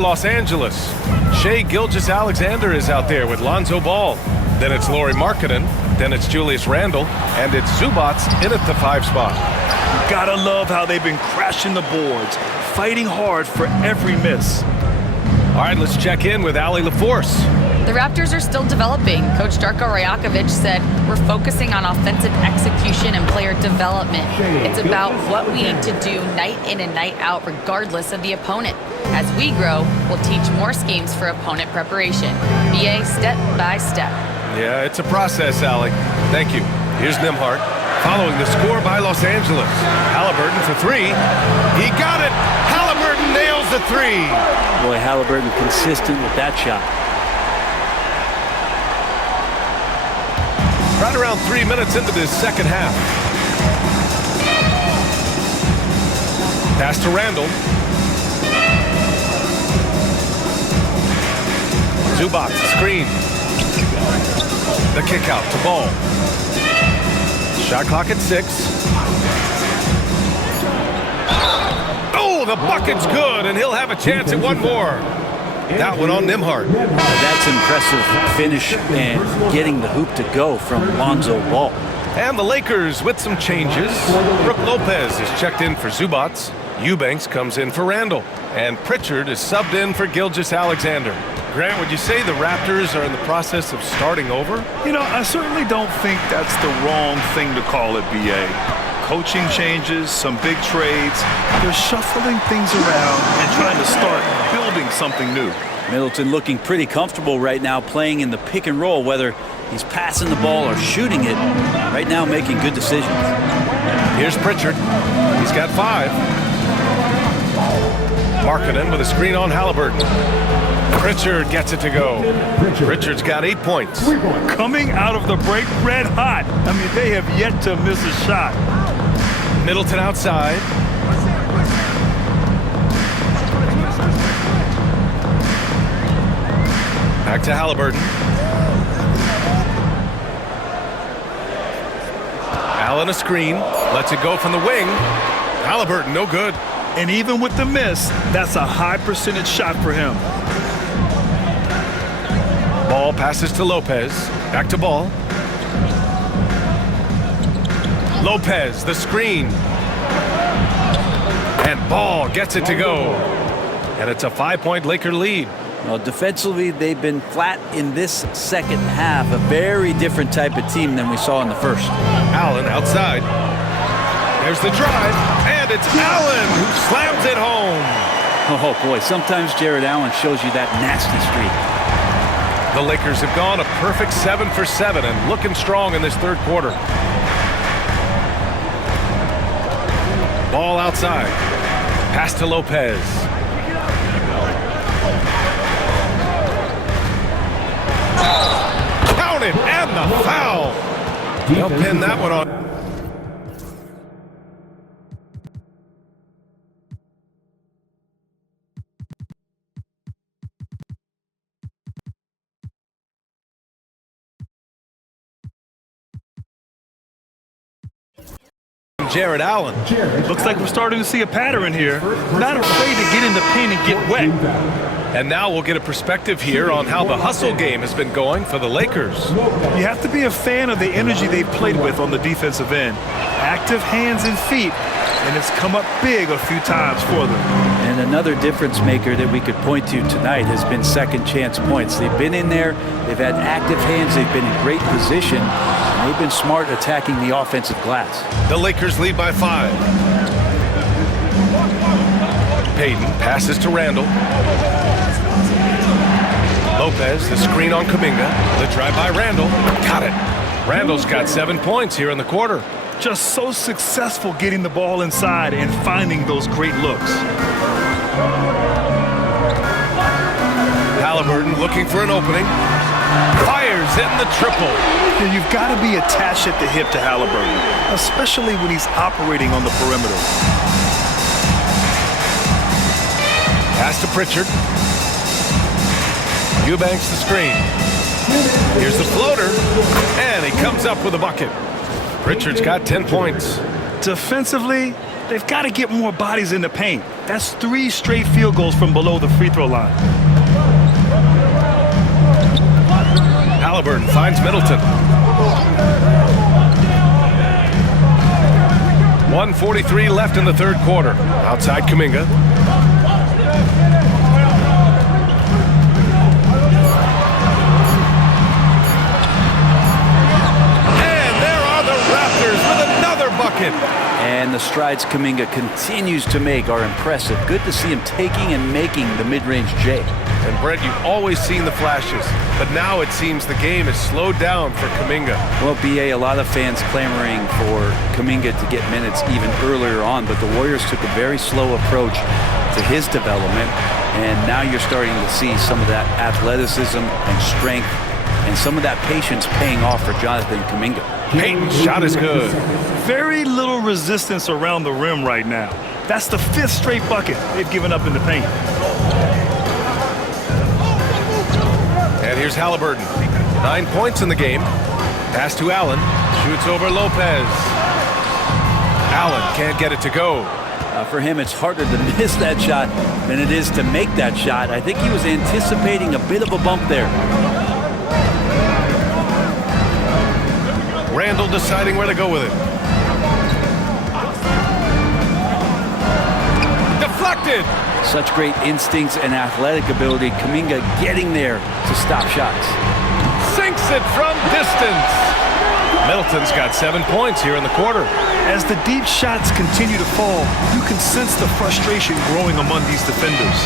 Los Angeles. Shai Gilgeous-Alexander is out there with Lonzo Ball. Then it's Lauri Markkanen. Then it's Julius Randle. And it's Zubac in at the 5 spot. Gotta love how they've been crashing the boards, fighting hard for every miss. All right, let's check in with Allie LaForce. The Raptors are still developing. Coach Darko Rajakovic said, "We're focusing on offensive execution and player development. It's about what we need to do night in and night out regardless of the opponent. As we grow, we'll teach more schemes for opponent preparation. BA step by step." Yeah, it's a process, Allie. Thank you. Here's Nembhard. Following the score by Los Angeles. Halliburton for 3. He got it! Halliburton nails the 3! Boy, Halliburton consistent with that shot. Right around 3 minutes into this second half. Pass to Randle. Zubac, screen. The kick out to Ball. Shot clock at 6. Oh, the bucket's good, and he'll have a chance at one more. That one on Nembhard. That's impressive finish and getting the hoop to go from Lonzo Ball. And the Lakers with some changes. Brook Lopez is checked in for Zubac. Eubanks comes in for Randle. And Pritchard is subbed in for Gilgeous-Alexander. Grant, would you say the Raptors are in the process of starting over? You know, I certainly don't think that's the wrong thing to call it, BA. Coaching changes, some big trades. They're shuffling things around and trying to start building something new. Middleton looking pretty comfortable right now playing in the pick and roll, whether he's passing the ball or shooting it. Right now making good decisions. Here's Pritchard. He's got 5. Markkanen with a screen on Halliburton. Pritchard gets it to go. Pritchard's got 8 points. Coming out of the break red hot. I mean, they have yet to miss a shot. Middleton outside. Back to Halliburton. Allen a screen. Lets it go from the wing. Halliburton no good. And even with the miss, that's a high percentage shot for him. Ball passes to Lopez. Back to Ball. Lopez, the screen. And Ball gets it to go. And it's a 5-point Laker lead. Well, defensively, they've been flat in this second half. A very different type of team than we saw in the first. Allen outside. There's the drive. And it's Allen who slams it home. Oh, boy, sometimes Jared Allen shows you that nasty streak. The Lakers have gone a perfect 7 for 7 and looking strong in this third quarter. Ball outside. Pass to Lopez. Count it, and the foul. They'll pin that one on. Jared Allen. Looks like we're starting to see a pattern here. Not afraid to get in the paint and get wet. And now we'll get a perspective here on how the hustle game has been going for the Lakers. You have to be a fan of the energy they've played with on the defensive end. Active hands and feet, and it's come up big a few times for them. And another difference maker that we could point to tonight has been second chance points. They've been in there, they've had active hands, they've been in great position, and they've been smart attacking the offensive glass. The Lakers lead by 5. Payton passes to Randle. Lopez, the screen on Kuminga. The drive by Randle. Got it. Randle's got 7 points here in the quarter. Just so successful getting the ball inside and finding those great looks. Halliburton looking for an opening. Fires in the triple. Yeah, you've got to be attached at the hip to Halliburton, especially when he's operating on the perimeter. Pass to Pritchard. Eubanks the screen. Here's the floater. And he comes up with a bucket. Pritchard's got 10 points. Defensively, They've got to get more bodies in the paint. That's 3 straight field goals from below the free throw line. Halliburton finds Middleton. 1:43 left in the third quarter. Outside Kuminga. And there are the Raptors with another bucket. And the strides Kuminga continues to make are impressive. Good to see him taking and making the mid-range J. And Brett, you've always seen the flashes, but now it seems the game is slowed down for Kuminga. Well, BA, a lot of fans clamoring for Kuminga to get minutes even earlier on, but the Warriors took a very slow approach to his development, and now you're starting to see some of that athleticism and strength and some of that patience paying off for Jonathan Kuminga. Payton's shot is good. Very little resistance around the rim right now. That's the 5th straight bucket they've given up in the paint. And here's Halliburton. 9 points in the game. Pass to Allen. Shoots over Lopez. Allen can't get it to go. For him, it's harder to miss that shot than it is to make that shot. I think he was anticipating a bit of a bump there. Randall deciding where to go with it. Deflected. Such great instincts and athletic ability. Kuminga getting there to stop shots. Sinks it from distance. Middleton's got 7 points here in the quarter. As the deep shots continue to fall, you can sense the frustration growing among these defenders.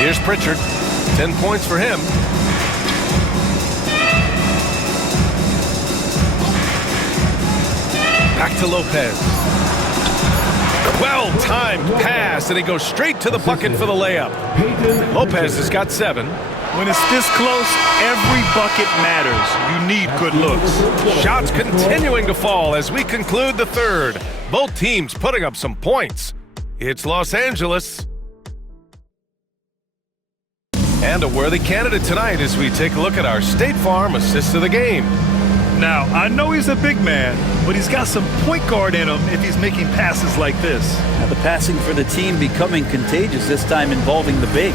Here's Pritchard. 10 points for him. Back to Lopez. Well-timed pass, and he goes straight to the bucket for the layup. Lopez has got 7. When it's this close, every bucket matters. You need good looks. Shots continuing to fall as we conclude the third. Both teams putting up some points. It's Los Angeles. And a worthy candidate tonight as we take a look at our State Farm assist of the game. Now, I know he's a big man, but he's got some point guard in him if he's making passes like this. Now the passing for the team becoming contagious, this time involving the big.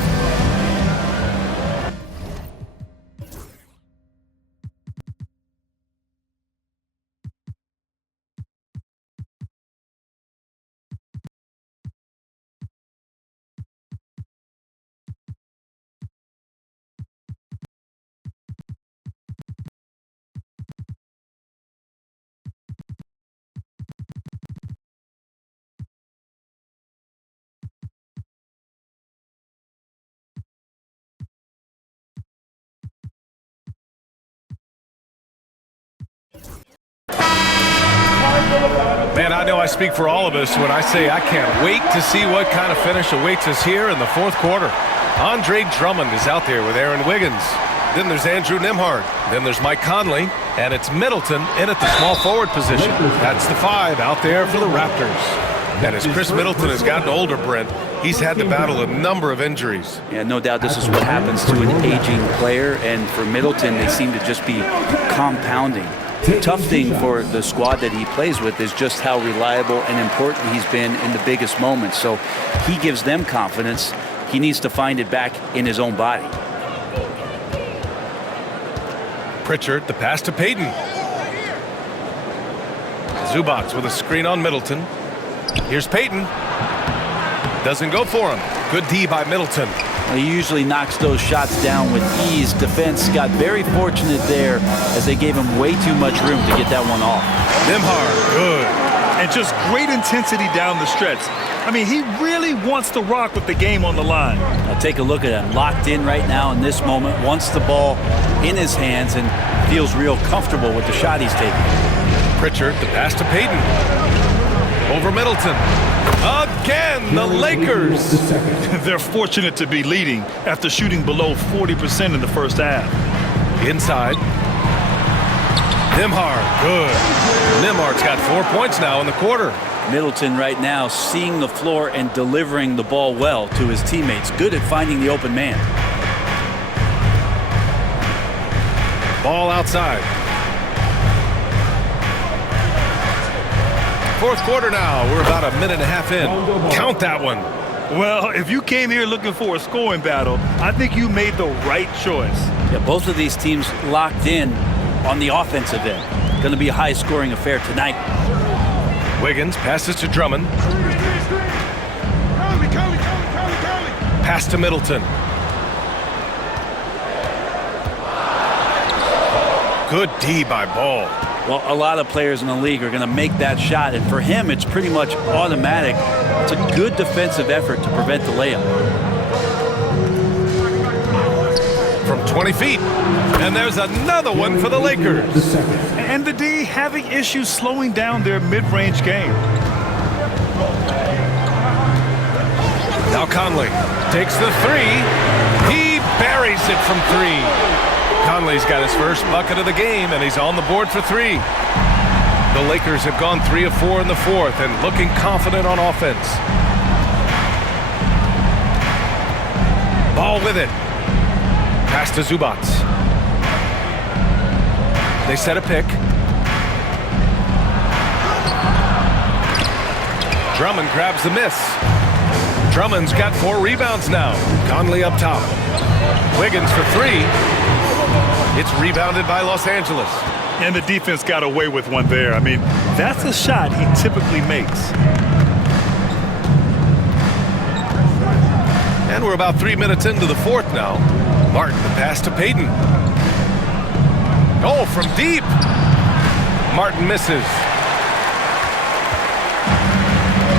Man, I know I speak for all of us when I say I can't wait to see what kind of finish awaits us here in the fourth quarter. Andre Drummond is out there with Aaron Wiggins. Then there's Andrew Nembhard. Then there's Mike Conley. And it's Middleton in at the small forward position. That's the 5 out there for the Raptors. And as Chris Middleton has gotten older, Brent, he's had to battle a number of injuries. Yeah, no doubt this is what happens to an aging player. And for Middleton, they seem to just be compounding. The tough thing for the squad that he plays with is just how reliable and important he's been in the biggest moments. So he gives them confidence. He needs to find it back in his own body. Pritchard, the pass to Payton. Zubac with a screen on Middleton. Here's Payton. Doesn't go for him. Good D by Middleton. He usually knocks those shots down with ease. Defense got very fortunate there as they gave him way too much room to get that one off. Nembhard, good. And just great intensity down the stretch. I mean, he really wants to rock with the game on the line. Now take a look at him. Locked in right now in this moment. Wants the ball in his hands and feels real comfortable with the shot he's taking. Pritchard, the pass to Payton. Over Middleton. Again, the Lakers. They're fortunate to be leading after shooting below 40% in the first half. Inside. Nembhard, good. Nembhard's got 4 points now in the quarter. Middleton right now seeing the floor and delivering the ball well to his teammates. Good at finding the open man. Ball outside. Fourth quarter now. We're about a minute and a half in. Count that one. Well, if you came here looking for a scoring battle, I think you made the right choice. Yeah, both of these teams locked in on the offensive end. Going to be a high-scoring affair tonight. Wiggins passes to Drummond. Pass to Middleton. Good D by Ball. Well, a lot of players in the league are going to make that shot, and for him, it's pretty much automatic. It's a good defensive effort to prevent the layup. From 20 feet. And there's another one for the Lakers. And the D having issues slowing down their mid-range game. Now Conley takes the three. He buries it from three. Conley's got his first bucket of the game, and he's on the board for three. The Lakers have gone 3 of 4 in the fourth and looking confident on offense. Ball with it. Pass to Zubac. They set a pick. Drummond grabs the miss. Drummond's got 4 rebounds now. Conley up top. Wiggins for three. It's rebounded by Los Angeles. And the defense got away with one there. I mean, that's a shot he typically makes. And we're about 3 minutes into the fourth now. Martin, the pass to Payton. Oh, from deep. Martin misses.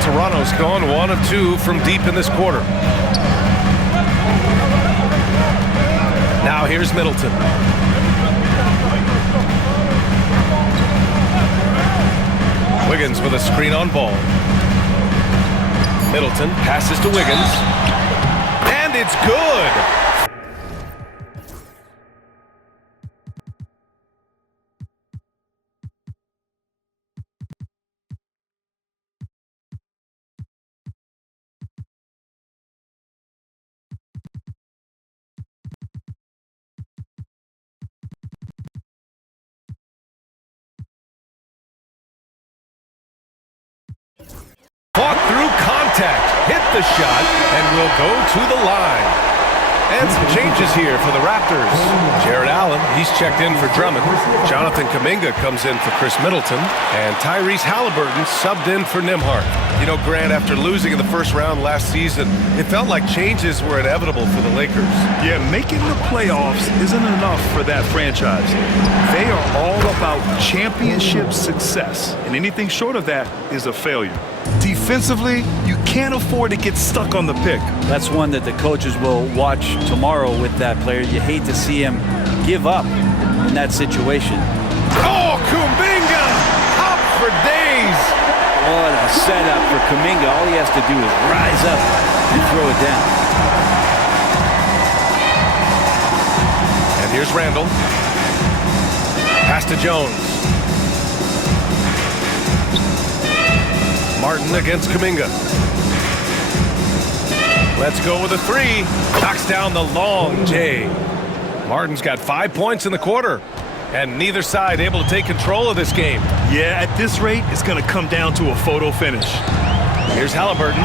Toronto's gone 1 of 2 from deep in this quarter. Now here's Middleton. Wiggins with a screen on Ball. Middleton passes to Wiggins. And it's good. Fought through contact, hit the shot, and will go to the line. And some changes here for the Raptors. Jared Allen, he's checked in for Drummond. Jonathan Kuminga comes in for Chris Middleton. And Tyrese Halliburton subbed in for Nembhard. You know, Grant, after losing in the first round last season, it felt like changes were inevitable for the Lakers. Yeah, making the playoffs isn't enough for that franchise. They are all about championship success, and anything short of that is a failure. Defensively, you can't afford to get stuck on the pick. That's one that the coaches will watch tomorrow with that player. You hate to see him give up in that situation. Oh, Kuminga! Up for days! What a setup for Kuminga. All he has to do is rise up and throw it down. And here's Randall. Pass to Jones. Martin against Kuminga. Let's go with a three. Knocks down the long J. Martin's got 5 points in the quarter. And neither side able to take control of this game. Yeah, at this rate, it's going to come down to a photo finish. Here's Halliburton.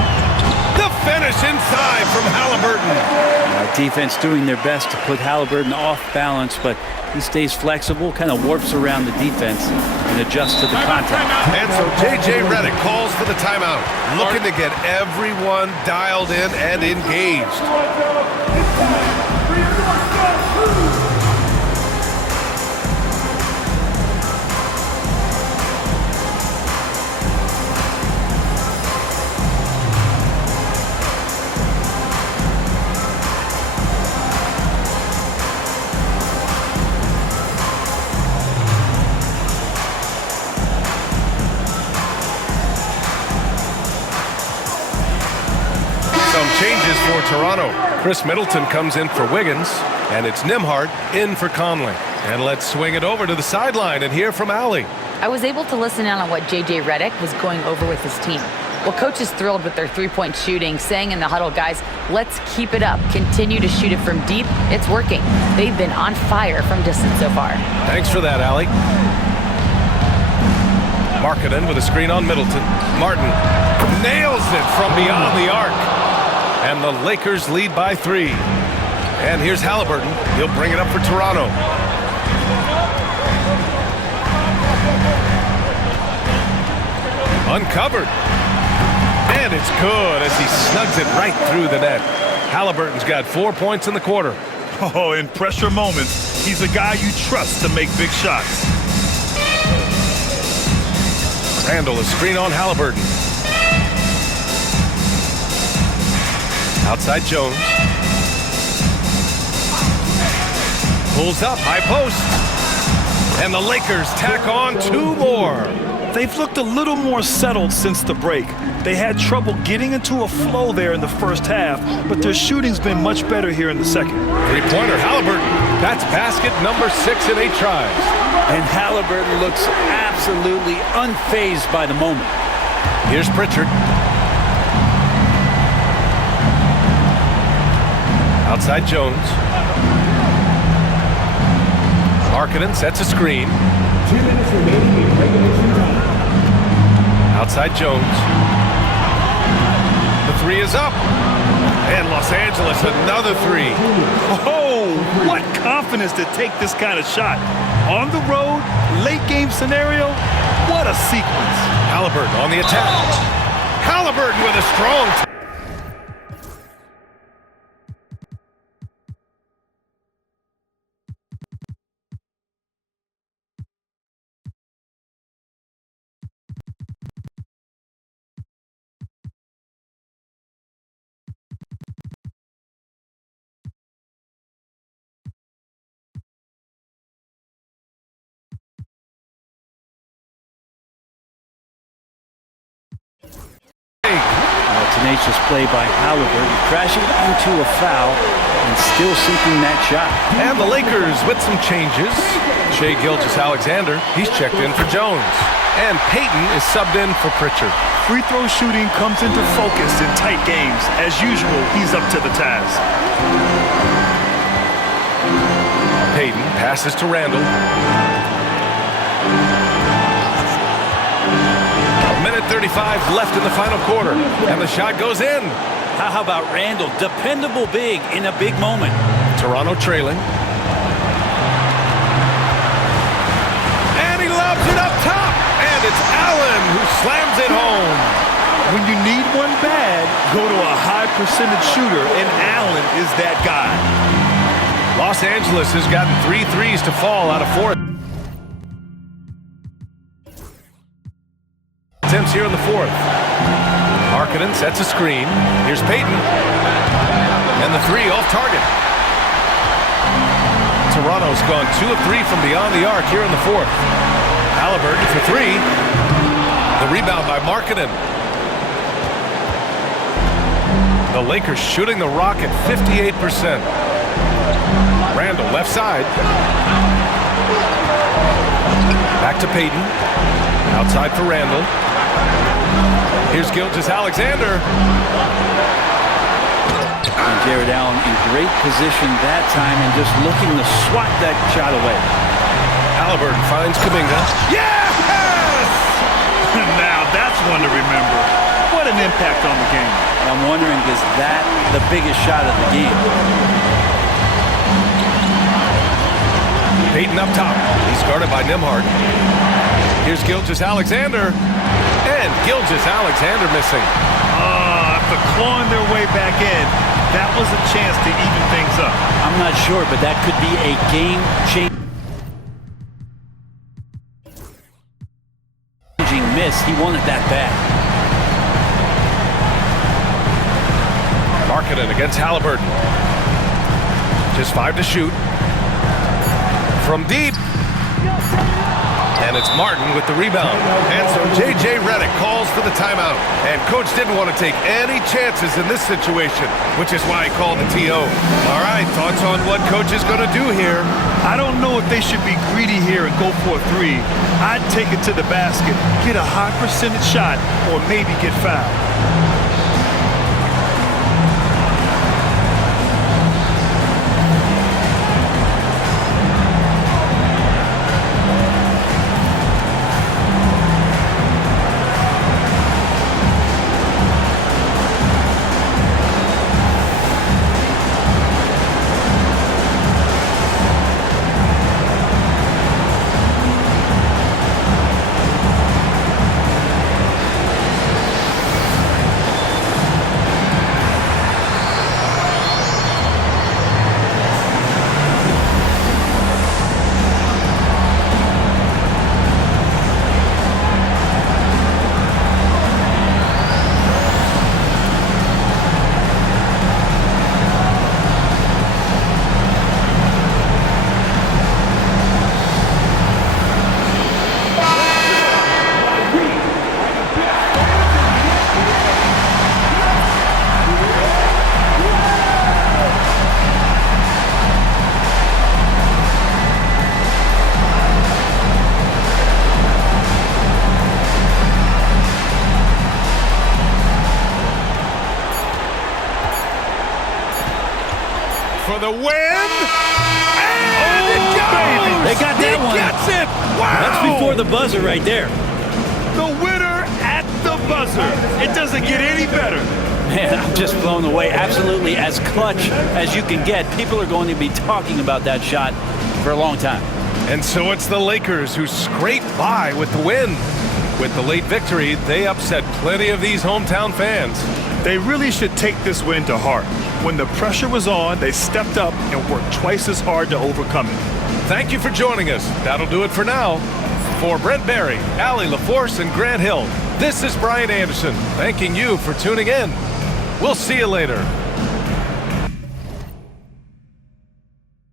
The finish inside from Halliburton. Defense doing their best to put Halliburton off balance, but he stays flexible, kind of warps around the defense and adjusts to the contact. And so J.J. Redick calls for the timeout, looking to get everyone dialed in and engaged. Changes for Toronto. Chris Middleton comes in for Wiggins, and it's Nembhard in for Conley. And let's swing it over to the sideline and hear from Allie. I was able to listen in on what J.J. Redick was going over with his team. Well, coach is thrilled with their three-point shooting, saying in the huddle, guys, let's keep it up. Continue to shoot it from deep. It's working. They've been on fire from distance so far. Thanks for that, Allie. Markkanen with a screen on Middleton. Martin nails it from beyond the arc. And the Lakers lead by 3. And here's Halliburton. He'll bring it up for Toronto. Uncovered. And it's good as he snugs it right through the net. Halliburton's got 4 points in the quarter. Oh, in pressure moments, he's a guy you trust to make big shots. Randall, a screen on Halliburton. Outside Jones. Pulls up, high post. And the Lakers tack on 2 more. They've looked a little more settled since the break. They had trouble getting into a flow there in the first half, but their shooting's been much better here in the second. Three-pointer, Halliburton. That's basket number 6 in 8 tries. And Halliburton looks absolutely unfazed by the moment. Here's Pritchard. Outside Jones. Markkanen sets a screen. 2 minutes remaining in regulation time. Outside Jones. The 3 is up. And Los Angeles, another 3. Oh, what confidence to take this kind of shot. On the road, late game scenario, what a sequence. Halliburton on the attack. Halliburton with a strong Tenacious play by Halliburton, crashing into a foul and still sinking that shot. And the Lakers with some changes. Shai Gilgeous-Alexander, he's checked in for Jones. And Payton is subbed in for Pritchard. Free throw shooting comes into focus in tight games. As usual, he's up to the task. Payton passes to Randall. Minute 35 left in the final quarter, and the shot goes in. How about Randall? Dependable big in a big moment. Toronto trailing. And he lobs it up top, and it's Allen who slams it home. When you need one bad, go to a high percentage shooter, and Allen is that guy. Los Angeles has gotten 3 threes to fall out of 4 attempts here in the 4th. Markkanen sets a screen. Here's Payton. And the 3 off target. Toronto's gone 2 of 3 from beyond the arc here in the 4th. Halliburton for 3. The rebound by Markkanen. The Lakers shooting the rock at 58%. Randall left side. Back to Payton. Outside for Randall. Here's Gilgeous-Alexander. And Jared Allen in great position that time and just looking to swat that shot away. Halliburton finds Kuminga. Yes! Now that's one to remember. What an impact on the game. I'm wondering, is that the biggest shot of the game? Payton up top. He's guarded by Nembhard. Here's Gilgeous-Alexander. And Gilgeous-Alexander missing. After clawing their way back in, that was a chance to even things up. I'm not sure, but that could be a game-changing miss. He wanted that bad. Markkanen against Halliburton. Just 5 to shoot. From deep. And it's Martin with the rebound. And so J.J. Redick calls for the timeout. And Coach didn't want to take any chances in this situation, which is why he called the TO. All right, thoughts on what Coach is going to do here? I don't know if they should be greedy here and go for a 3. I'd take it to the basket, get a high percentage shot, or maybe get fouled. for the win. And it goes! They got that one. He gets it! Wow! That's before the buzzer right there. The winner at the buzzer. It doesn't get any better. Man, I'm just blown away. Absolutely as clutch as you can get. People are going to be talking about that shot for a long time. And so it's the Lakers who scrape by with the win. With the late victory, they upset plenty of these hometown fans. They really should take this win to heart. When the pressure was on, they stepped up and worked twice as hard to overcome it. Thank you for joining us. That'll do it for now. For Brent Barry, Allie LaForce, and Grant Hill, this is Brian Anderson, thanking you for tuning in. We'll see you later.